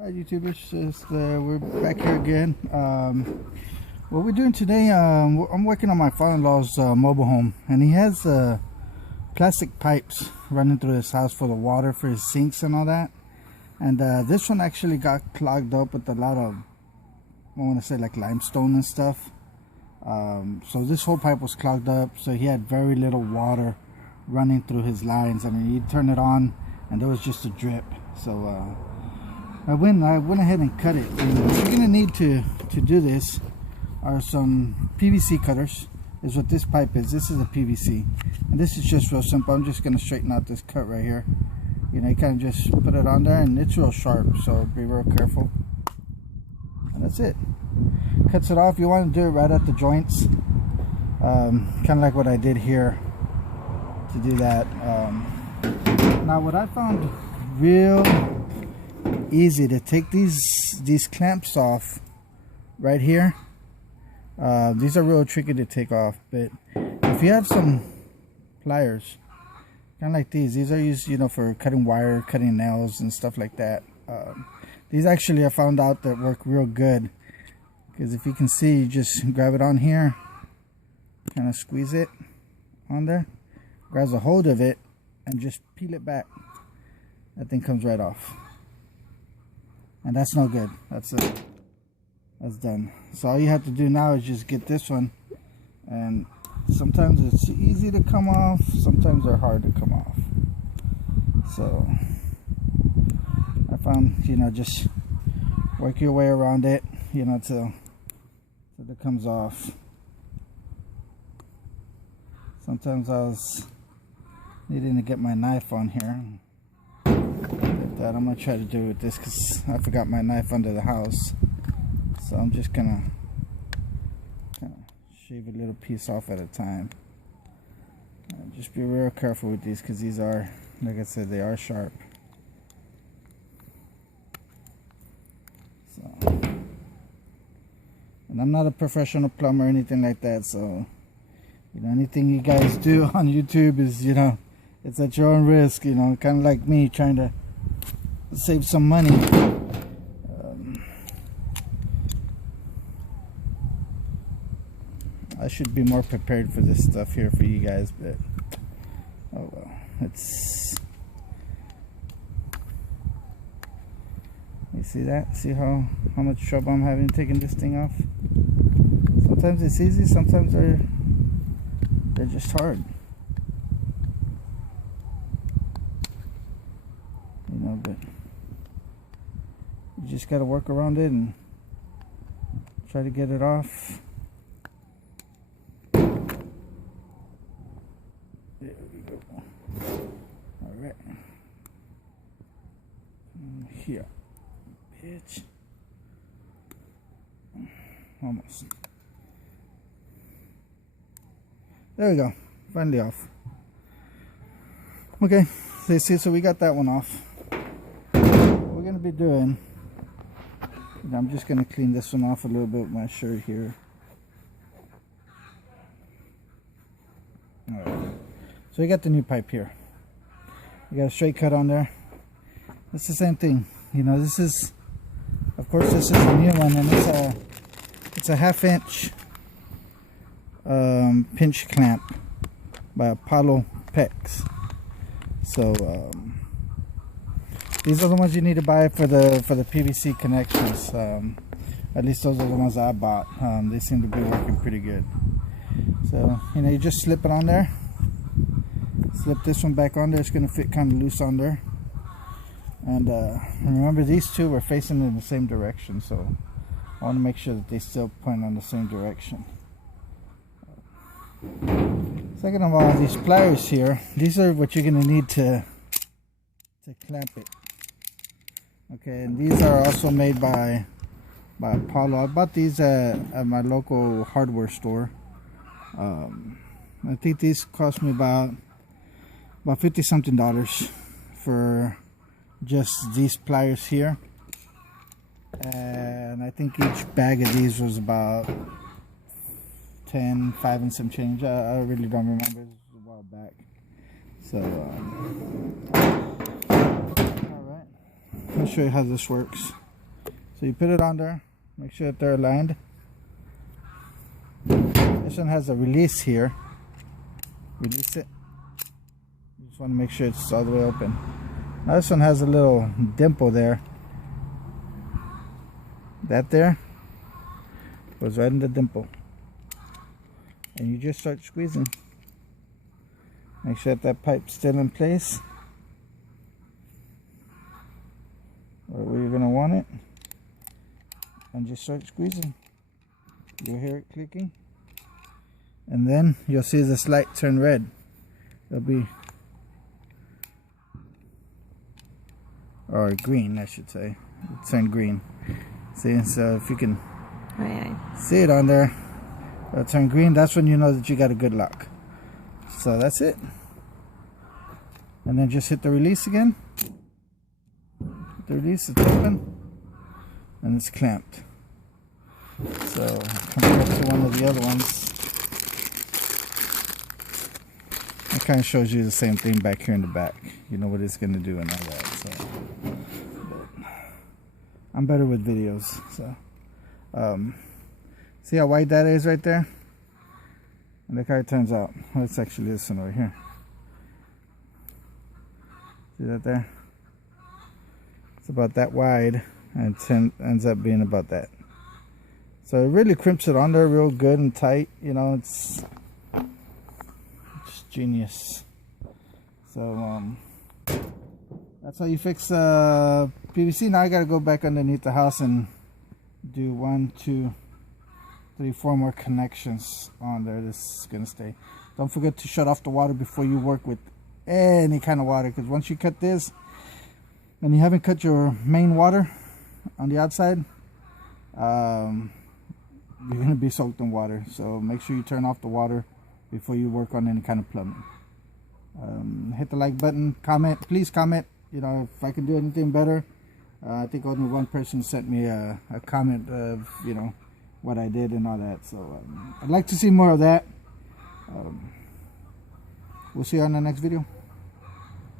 Hi YouTubers, we're back here again. What we're doing today, I'm working on my father-in-law's mobile home, and he has plastic pipes running through his house for the water for his sinks and all that. And this one actually got clogged up with a lot of, I want to say, like limestone and stuff. So this whole pipe was clogged up, so he had very little water running through his lines. I mean, he'd turn it on and there was just a drip. So I went ahead and cut it. And what you're gonna need to do this are some PVC cutters. Is what this pipe is. This is a PVC, and this is just real simple. I'm just gonna straighten out this cut right here. You know, you kind of just put it on there, and it's real sharp, so be real careful. And that's it. Cuts it off. You want to do it right at the joints, kind of like what I did here to do that. Now, what I found real easy to take these clamps off right here. These are real tricky to take off, but if you have some pliers kind of like these are used, you know, for cutting wire, cutting nails and stuff like that. These actually I found out that work real good, because if you can see, you just grab it on here, kind of squeeze it on there, grabs a hold of it, and just peel it back. That thing comes right off. And that's no good. That's it. That's done. So all you have to do now is just get this one, and sometimes it's easy to come off, sometimes they're hard to come off. So I found, you know, just work your way around it, you know, till it comes off. Sometimes I was needing to get my knife on here. That I'm gonna try to do with this because I forgot my knife under the house, so I'm just gonna kind of shave a little piece off at a time. Just be real careful with these, because these are, like I said, they are sharp. So, and I'm not a professional plumber or anything like that, so you know, anything you guys do on YouTube is, you know, it's at your own risk, you know, kind of like me trying to save some money. I should be more prepared for this stuff here for you guys, but oh well. It's, you see that? See how much trouble I'm having taking this thing off? Sometimes it's easy, sometimes they're just hard. You know, but you just gotta work around it and try to get it off. There we go. Alright. Here. Bitch. Almost. There we go. Finally off. Okay. So we got that one off. What we're going to be doing, I'm just going to clean this one off a little bit with my shirt here. Alright. So we got the new pipe here. We got a straight cut on there. It's the same thing. You know, this is, of course, this is the new one, and it's a 1/2 inch pinch clamp by Apollo PEX. So these are the ones you need to buy for the PVC connections. At least those are the ones I bought. They seem to be working pretty good. So, you know, you just slip it on there. Slip this one back on there. It's going to fit kind of loose on there. And remember, these two were facing in the same direction, so I want to make sure that they still point on the same direction. Second of all, these pliers here, these are what you're going to need to clamp it. Okay, and these are also made by Apollo. I bought these at my local hardware store. I think these cost me about $50-something for just these pliers here. And I think each bag of these was about 5 and some change. I really don't remember. It was a while back. So, alright. I'll show you how this works. So you put it on there, make sure that they're aligned. This one has a release here. Release it. You just want to make sure it's all the way open. Now this one has a little dimple there. That there goes right in the dimple. And you just start squeezing. Make sure that pipe's still in place, right where you're going to want it. And just start squeezing. You'll hear it clicking. And then you'll see this light turn red. It'll be, or green I should say. It'll turn green. See, so if you can see it on there, it'll turn green. That's when you know that you got a good lock. So that's it. And then just hit the release again. Hit the release, it's open. And it's clamped. So compared to one of the other ones, it kind of shows you the same thing back here in the back. You know what it's going to do and all that. So but I'm better with videos. So see how wide that is right there? And look how it turns out. Well, it's actually this one over here. See that there? It's about that wide, and it ends up being about that. So it really crimps it on there real good and tight. You know, it's just genius. So that's how you fix PVC. Now I gotta go back underneath the house and do 1, 2, 3, 4 more connections on there. This is gonna stay. Don't forget to shut off the water before you work with any kind of water, because once you cut this and you haven't cut your main water on the outside, you're going to be soaked in water. So make sure you turn off the water before you work on any kind of plumbing. Hit the like button, comment, please comment, you know, if I can do anything better. I think only one person sent me a comment of, you know, what I did and all that. So I'd like to see more of that. We'll see you on the next video.